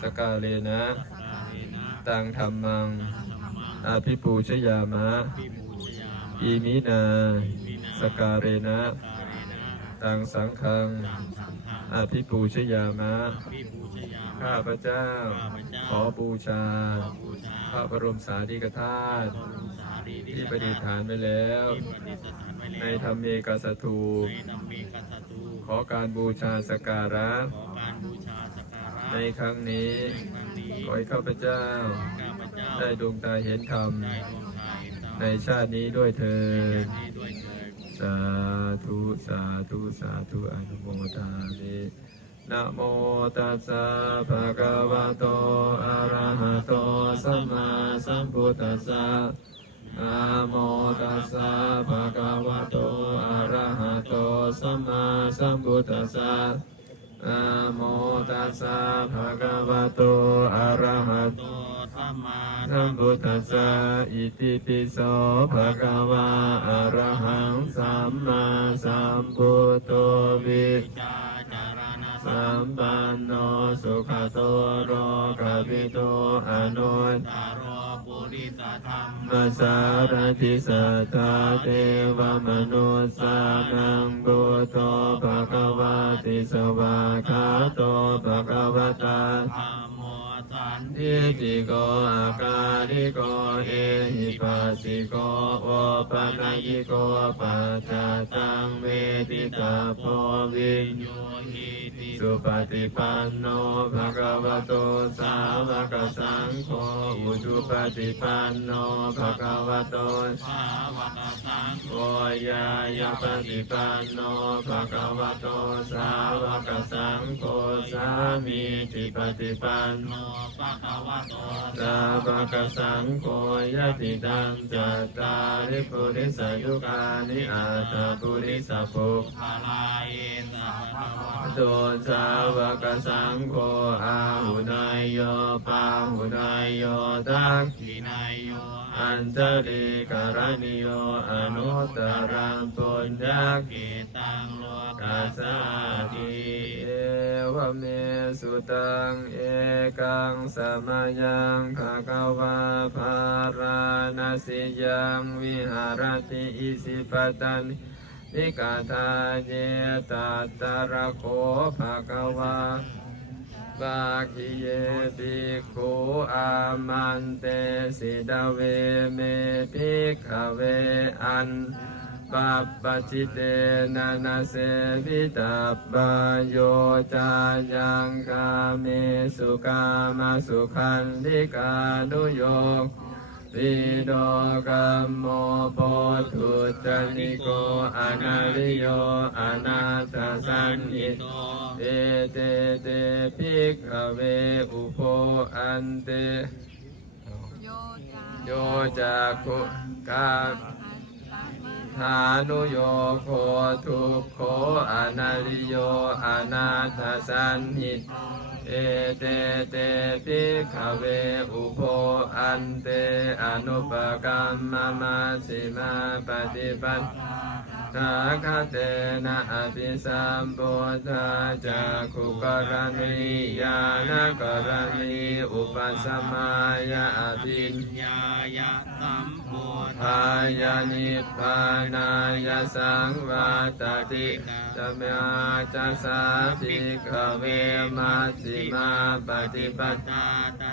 สกาเลนะตังธรรมังอภิปูชยามะอิมินาสกาเรนะตังสังฆังอภิปูชยามะข้าพเจ้า ขอบูชา พระบรมสารีริกธาตุที่ประดิษฐานไปแล้ว ในธรรมเมกสถูปขอการบูชาสกการะ ในครั้งนี้ ขอให้ข้าพเจ้า ได้ดวงตาเห็นธรรม ในชาตินี้ด้วยเถิดสาธุ สาธุ สาธุอนุโมทามินะโมตัสสะภะคะวะโต อะระหะโต สัมมาสัมพุทธัสสะนะโมตัสสะภะคะวะโต อะระหะโต สัมมาสัมพุทธัสสะ นะโมตัสสะภะคะวะโต อะระหะโตสัมพุทธัสสะ อิติปิโสภะคะวะอะระหัง สัมมาสัมพุทโธวิจจารณสัมปันโน สุขโตโรกวิโตอนุตตร ริสธรรมสารทิสัทธาเทวมนุสสานังบุตโตภะคะวะติสวาคาโตภะคะวตา ทิฏฐิโกอาการิโกเอหิปัสสิโกโอปัญญิโกปัจจตังเวทิตาโพวิญโยหิติสุปฏิปันโนภะคะวะโตสาวกสังโฆอุจุปฏิปันโนภะคะวะโตสาวกสังโฆยายาปฏิปันโนภะคะวะโตสาวกสังโฆสามีจิปฏิปันโนภะสาวกสังโฆยะติตังจัตตาริปุริสายุกานิอาตาปุริสภุภาลายโตสาวกสังโฆอาหุนายโยปาหุนายโยทักขินายโย อันตริการณิโยอนุตตรังปุญญาเกตังโลกัสสาติเอวเมสุตังเอกังสมายังภะคะวะภาราณสิยังวิหารติอิสิปตันนิกาทาเจตัตตะระโคภะคะวะ ปาคิเยปิกขุอามันเตสิดาเวเมพิกเวอันปัปปจิเตนะนะเสวิตาปะโยจายังกาเมสุกามาสุขันธิกานุโยก ปิโดกัมโมโพธุจนิโกอนาริโยอนาตสันนิโตเตเตเตภิกขเวอุโพอันเตโยจาโยจากขุกาธานุโยโคทุกโคอนาริโยอนาตสันนิโตเอเตเตปิกขเวอุโพ นเตอนุปกรรมมมาสิมาปฏิปัน ทาคาเตนะอภิสัมพุทธาจากขุกรณียานกรณีอุปสมายาอภิญญายะสัมโพธายานิพพานายสังวาตติจะมาจัสสาภิกขเวมัสสิมาปฏิปทา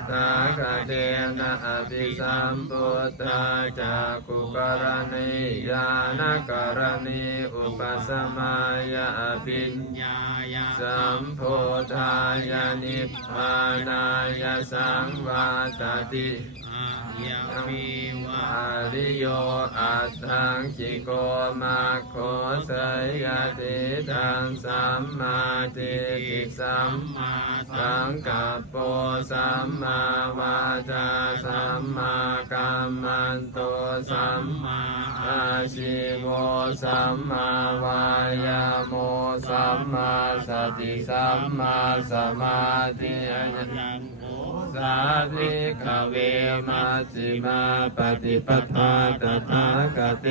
ตาคาเตนะอภิสัมพุทธาจากขุกรณียานกรณีอุปสมายาอภิญญายสัมโพธายานิพพานายาสังวาตติยามีวาริโยอัตถังจิโกมาโคสยติทังสัมมาทิฏฐิสัมมาสังกัปโปสัมมาวาจาสัมมากัมมันโตสัมมา อาชิโมสัมมาวายาโมสัมมาสติสัมมาสมาธิอัญญังสาธิกเวมัสสิมาปฏิปทาตถาคเต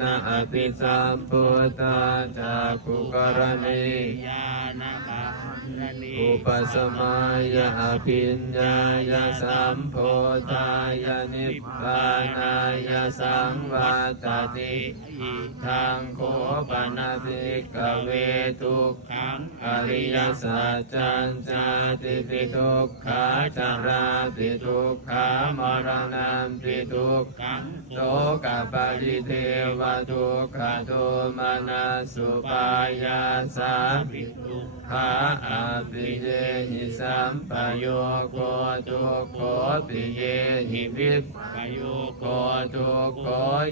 นะอภิสัมพุทธาจากขุกรณียานกะณี อุปสมายะอภิญญายะสัมโพธายะนิพพานายะสังวัตติอิทังโคปนะภิกเวทุกขังอริยสัจจัญจาติปิทุกขาจาราติทุกขามรณะติทุกขังโตกะปริเทวทุกขโทมานสุปายาสาปิตุขาปิเยหิสัมปโยโกทุกโขปิเยหิวิปปโยโกโกทุกโข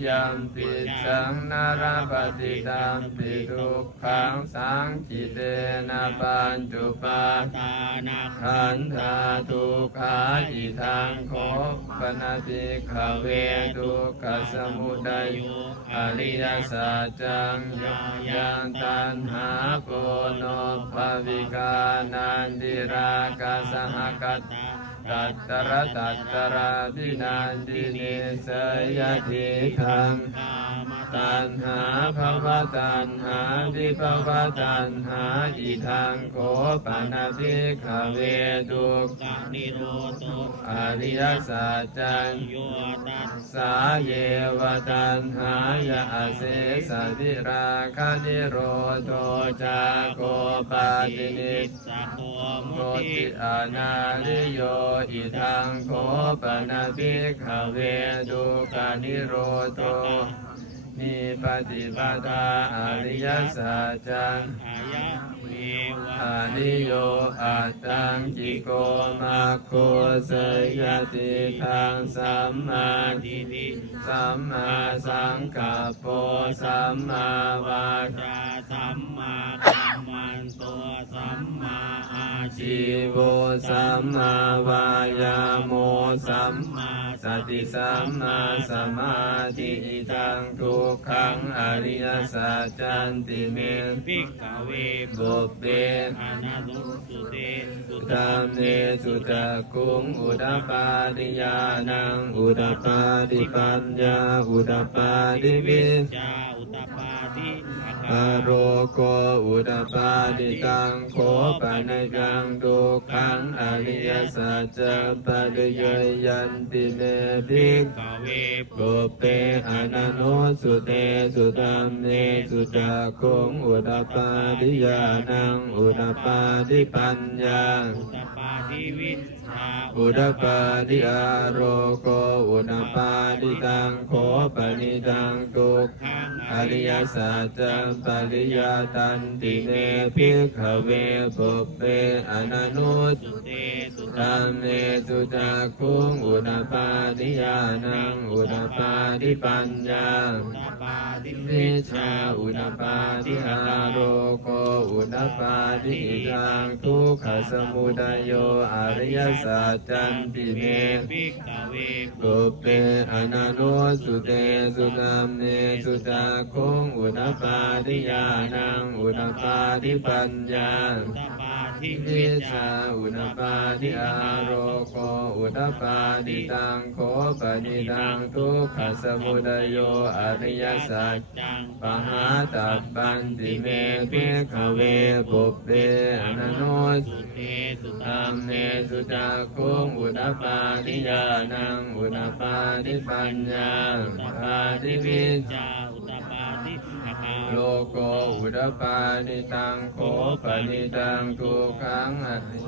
ยัมปิสังนารปฏิตัมปิทุกขังสังกิเตนะปัญจุปาตานาขันธาทุกขาอิทังโคปนาติขเวทุกขสมุทัยอริยสัจจังยยังตันหาโกโนภวิกานันดิรากาสหกัตตัตตระตัตตระวินันติเนสยติธรรม ตัณหาภาวะตัณหาวิภาวะตัณหาอิทังโขปนาภิกขเวทุกกานิโรโตอริยสัจจังโยตัสสาเยวตัณหายาเสสวิราคานิโรโทจาโกปาตินิสัตโตโกมุติอานาลิโยอิทังโคปนาภิกขเวทุกานิโรโตนิปฏิปทาอริยสัจจังอายะเมวานิโยอัตตังกิโกมาโคสยติทังสัมมาทิฏฐิสัมมาสังกัปโปสัมมาวาจาสัมมากัมมันโตสัมมา ชีโวสัมมาวายาโมสัมมาสติสัมมาสมาธิอิทังทุกขังอริยสัจจันติเมภิกขเวบุเปอนาลุสุเตสุธรรมเนสุตะคุงอุดปาดิยานังอุดปาดิปัญญาอุดปาดิวิญจาอุตปาทิอโรโกอุดปาดิตังโคปะนจังทุกขังอริยสัจจปัจจยยันติเมภิกขเวปุปเปอนันโนสุเตสุตัมเนสุจักขุงอุดปาดิยานังอุดปาดิปัญญาอุตปาทิวิชชาอุดปาดิอาโรโกอุดปาดิตังโคปนิตังทุกขังอริยสัจจปริยตันติเนภิกขเวปุปเปออนันโนสุเตสุธรรมเนสุจักขุงอุดปาดิยานังอุดปาดิปัญญาตปาทิวิชาอุณปาทิอาโรโกอุณปาทิทางทุกขสมุทัยโยอริยสัจจันติเมภิกขเวปุเปอนันโนสุเตสุตัมเนสุจักขุงอุณปาทิยานังอุณปาทิปัญญาตปา ทิวิชาอุณปาทิอาโรโกอุณปาทิตังโคปนิตังทุกขสมุทโยอริยสัจจังปหาตัปปันติเมภิกขเวปุเปอนันโนสุเตสุตัมเนสุจักขุงอุตปาทิยานังอุตปาทิปัญญาปาทิวิชจา ตปานิตังโคปนิตังทุกขังอริ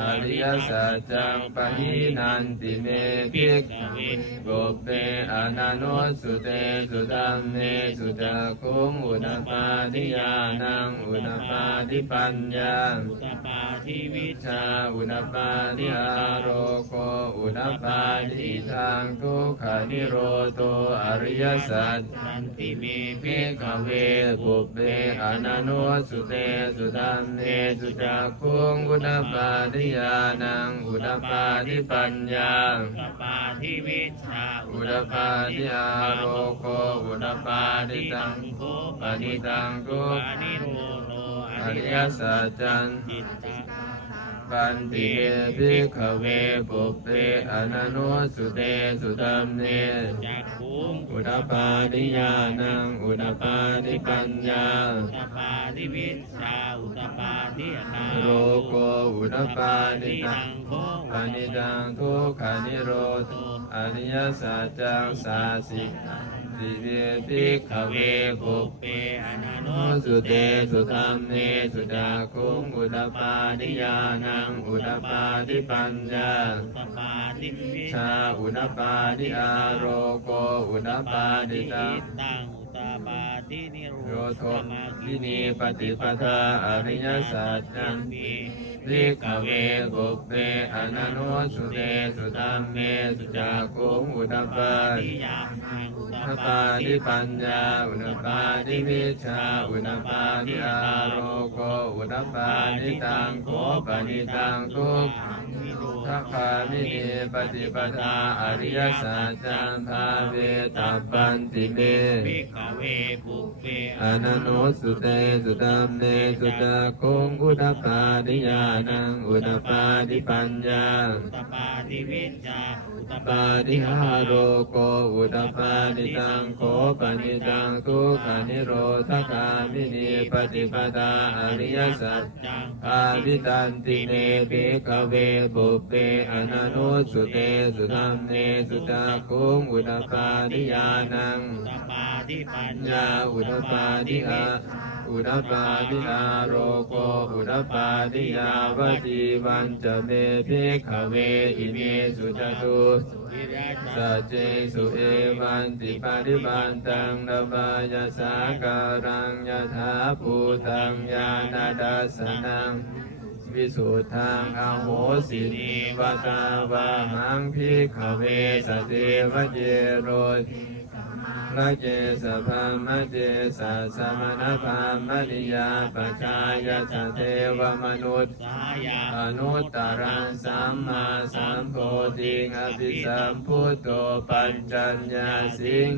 อริยสัจจังปะหินันติเมภิกขเวปุปเปอนันโนสุเตสุตัมเนสุจักขุงอุณปาทิยานังอุณปาทิปัญญาอุตปาทิวิชาอุณปาทิอาโรโกอุณปาทิทางทุกขานิโรโตอริยสัจสันติเมภิกขเวปุปเปอนันโนสุเตสุตัมเนสุจักขุงอุณปาทิยานังอุณปาทิปัญญาอุตปาทิวิชาอุดปาทิอาโรโกอุดปาทิตังโคปานิตังทุกปานิโรโตอริยสัจจันจิตตะ ปปันติเมภิกขเวปุปเปอนันโนสุเตสุตัมเนจักขุงอุดปาดิญาณังอุดปาดิปัญญาอุตปาทิวิชชาอุตปาทิอาคาโรโกอุดปาดิตังโคปานิดังทุกขานิโรธอริยสัจจังสาสิสิเวภิกขเวปุปุปเปอนาโนโนสุเตสุธรรมเนสุจาคุงอุดปาดิญาณังงอุดปาดิปัญญาอุตปาทิวิชชาอุดปาดิอาโรโกอุดปาดิตังตังอุ ปาทินิโรโยโทธมาวินีปฏิปทาอริยสัจจังมีวิกเวกุเปอนันโนสุเตสุตัมเมสุจาคุงอุดปาทิยังอุตปาปาดิปัญญาอุดปาดิวิชาอุดปาดิอาโรโกอุดปาดิตังโคปนิตังทุกทั คามินีปฏิปทาอริยสัจจังภาเวตัปปันติเมภิกขเวปุเปอนันโนสุเตสุตัมเนสุตะคงอุดปาดิญาณังอุดปาดิปัญญาอุตปาทิวิชชาอุตปาดิหาโรโกอุดปาดิตังโคปนิตังทุกขานิโรธคามินีปฏิปทาอริยสัจจังอาวิตันติเนภิกขเวปุเปอนันโนสุเตสุตัมเนสุตะคงอุดปาดิญาณังอุตปาทิปัญญาอุดปาดิอาอุดปาดิอาโรโกอุดปาดิยาวจีวันจะเมภิกขเวอิเมสุจตุวิราชสัจเจสุเอวันติปาริบันตังนบายาสาการังยะถาภูตังญาณดัสสนัง วิสุทธังอโหสินิวตาวาหังพิขเวสเทวเจโรติพระเจสพามเจสัสมณพามนิยาปชายาสเทวมนุษย์ยอนุตตรังสัมมาสัมโพธิงอภิสัมพุทโตปัญจัญญาสิง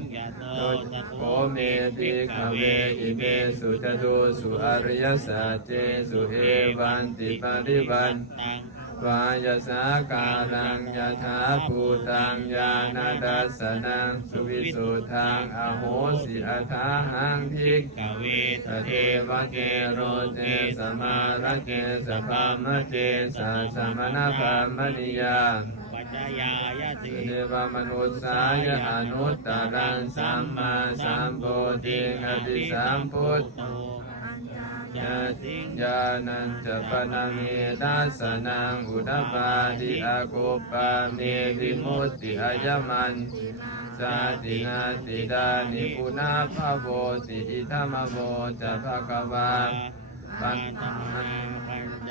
โตโนตะโกโกเมติขเวอิเมสุจตุสุอริยสัจเจสุเอวันติปริวันตังวายาสาการังยะถาภูตังญาณดัสนังสุวิสุทธังอโหสิอัฏฐาหังทิกกเวสเทวเกโรเจสมาระเกสพามะเจสัสมณพามณิยาปัจจยายติเทวมนุษสายอนุตตรังสัมมาสัมโพธิอภิสัมพุทโตปั ญญาญาติญาณัญจะปนามิทัสสนังอุทปาติอากุปปาเมวิมุตติอายมันสาตินาติดานิปุนาภาโวติอิธรรมโวจะภะคะวา ปัญจมัน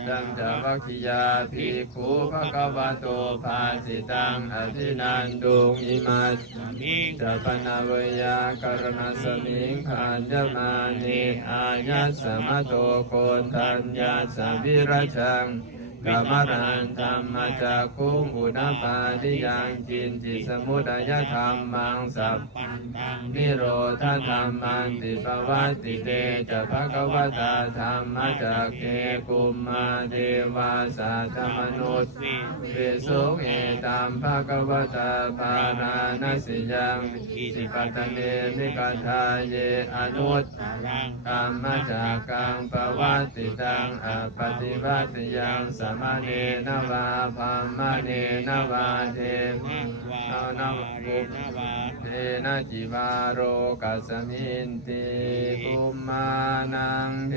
ดังจะวัคคิยาภิกขุภะคะวะโตภาสิตังอภินันดุงอิมัสจะปนาวยากรณสมิงขันยมานิอาญาสสมะโตโกนทัญญาสวิรชัง กามรันธรรมจักคุงอุณปาทิยังจินจิสมุดายธรรมังสัพปันตังนิโรธาธรรมันติปวัตติเตจะภะคะวตาธรรมจักเกกุมมาเทวาสัตมนุษย์วิวิสุงเอตัมภะคะวตาปาราณสิยังสิปัตตเนมิกทาเยอนุตตารังกรรมจากกังปวัตติตังอปฏิวัติยังสัมณเนนวาภามเนนวาเทนักวาเนวาเทนจิวาโรกัสมินติกุมานังเท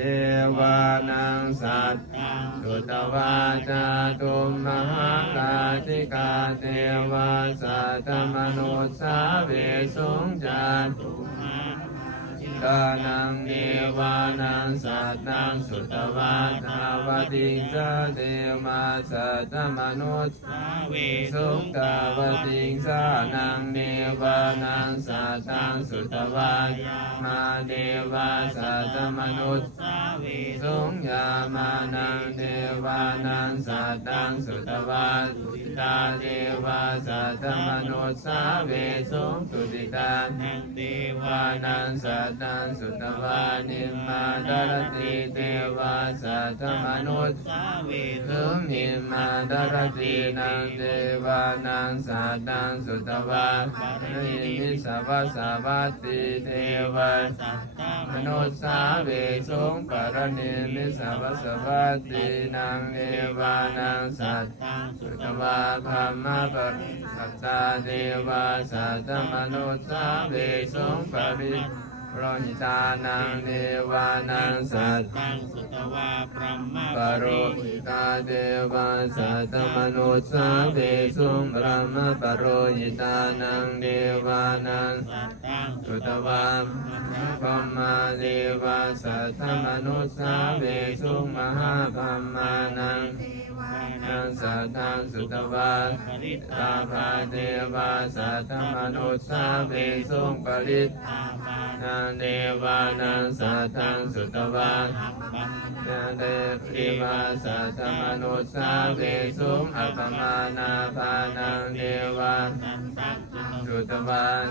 วานังสัตตุตวาจาตุมมหาลาธิกาเทวาสัตมนุสสาเวสุงจันตุ กานังเนวานังสัตตังสุตวาทาวติงสะเทมาสัตมนุสสาเวสุตาวติงสานังเนวานังสัตตังสุตวามาเนวาสัตมนุสสาเวสุงยามานังเทวานังสัตตังสุตวาสุติตาเทวาสัตมนุสสาเวสุงสุติตานังเทวานังสัตตนังสุตวานิมมาดารติเทวาสัตมนุษย์สาเวสุมิมมาดารตินังเทวานังสัตังสุตวานิมิสวาสาวัตติเทวาสัตมนุษย์สาเวสุงปรณิมิสวาสวัตตินังเทวานังสัตังสุตวาธรรมปริสัตตาเทวาสัตมนุษย์สาเวสุงปริ รหิตานังเทวานังสัตตังสุตวาพระมปโรหิตาเทวาสัตตมนุษย์สาเวสุงพระมปโรหิตานังเทวานังสัตตังสุตวาพมมาเทวาสัทธมนุสสาเวสุมหาพมมานัง นังสัตตังสุตวาปริตตาภาเทวาสัทธมนุสสาเวสุปริตตาภานังเทวานังสัตตังสุตวาปัมนังเทวาสัทธมนุสสาเวสุอัปปมานาภานังเทวา สุตมัน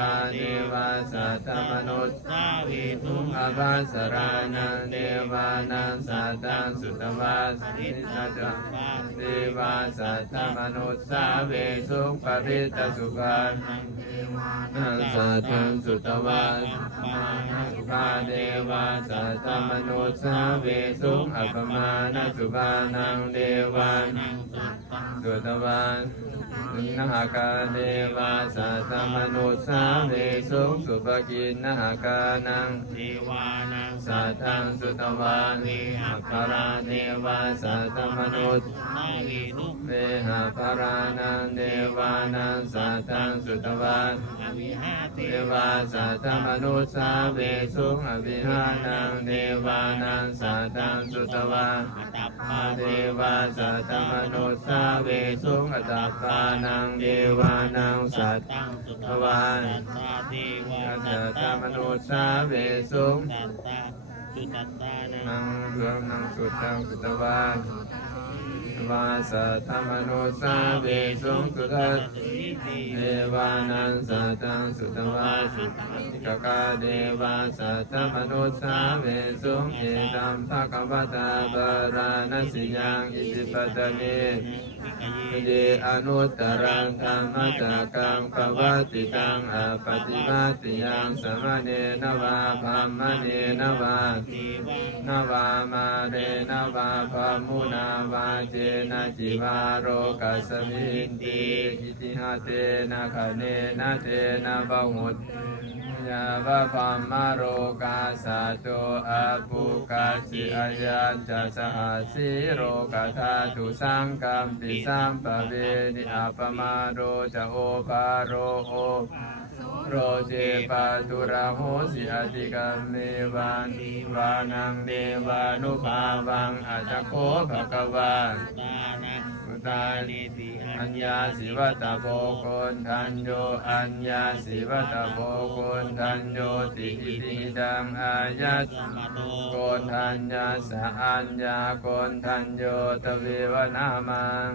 ลาเทวาสัทธมนุสสาเวทุทุงอภัสรานังเทวานังสัตตังสุตวาสิทัจเทวาสัตตมนุสสาเวสุปริตสุขันนังสัตตังสุตวาสุภาเทวาสัตตมนุสสาเวสุอัปมาณสุภานังเทวานังสุตตังสุตวานะหากาเทววาสัตมนุสสาเวสุสุภกินนะหากานังเทวานังสัตตังสุตวานิอัปปาราเทวาสัตมนุษย์สาเวทุเวหาปารานังเทวานังสัตตังสุตวาอวิหาเทวาสัตมนุษย์สาเวสุอภิหานังเทวานังสัตตังสุตวาตัปปาเทวาสัตมนุษย์สาเวสุงอัตตปานังเทวานังสัตตังสุตตวานตัตตาเทวาตัตตตตามนุษย์สาเวสุตัตตาสุตัตตานังเรื่องนังสุตังสุตวาน วาสัตตมโนสาเวสุงสุทัสสุนิติเทวานังสัตังสุตวาสุติกกาเทวาสัตตมโนสาเวสุงเอตัมภะคะวะตาปาราณสิยังอิสิปตะเมวิเยเยอนุตตรังธรรมจักกังปวัตติตังอปฏิมาติยังสมเนนวาพัมมเนนวาเทวานวามาเรนวาพมุนาวาเจนะจิวาโรกัสมินติอิติหาเตนะคะเนนะเตนะบะหุตยาบะพัมมาโรกาสาโตอาปุกาจิอายัญจะสหัสสิโรกาธาตุสังกัมปิสัมปะเวนิอาปมาโรจะโอปาโรโอ โรเจปาตุระโหสิอติกัมเมวานิวานังเดวานุภาวังอัจโคภะกะวาตานะ อุตานติอัญญาสิวัตโพโกนทันโยอัญญาสิวัตโพโกนทันโยติอิติดังอายัสสมโกนทัญญาสอัญญาโกนทันโยตเววนามัง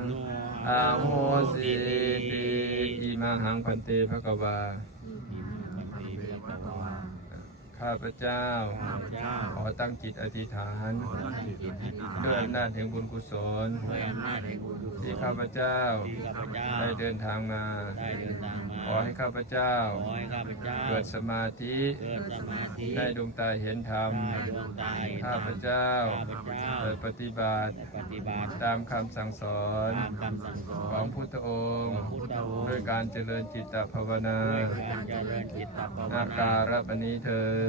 อาโหสิติอิมังหังพันเตภะคะวา ข้าพเจ้า ขอตั้งจิตอธิษฐานด้วยอำนาจแห่งบุญกุศลด้วยอำนาจแห่งบุญกุศลที่ข้าพเจ้าที่ข้าพเจ้าได้เดินทางมาได้เดินทางมา ขอให้ข้าพเจ้าขอให้ข้าพเจ้าเกิดสมาธิเกิดสมาธิได้ดวงตาเห็นธรรมได้ดวงตาเห็นธรรมข้าพเจ้าข้าพเจ้าเกิดปฏิบัติปฏิบัติตามคำสั่งสอนตามคำสั่งสอนของพุทธองค์พุทธองค์ด้วยการเจริญจิตภาวนาด้วยการเจริญจิตตภาวอานาการปณีเธอ